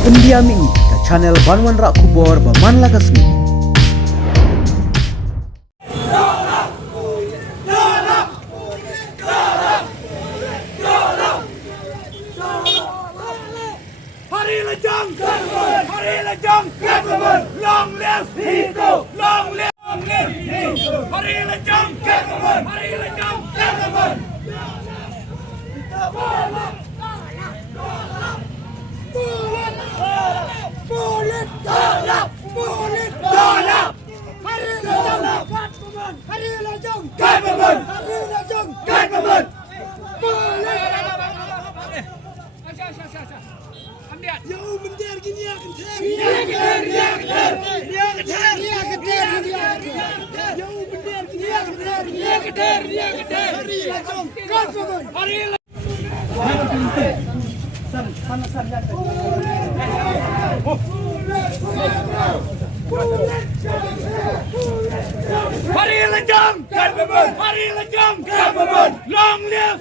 Pendiam ini ke channel Banwan Rak Kubor Baman Lagasmi. Hari Lejong, Hari Lejong, long live Hito, long live Hito. Hari Lejong, Hari Lejong, Bulat tolak, bulat tolak. Hari Lejong, Hari Lejong, Hari Lejong, bulat. Jauh bentar gini ya keter. Jauh bentar gini ya keter. Hari Lejong, Hari Hari Lejong, Hari Lejong, long live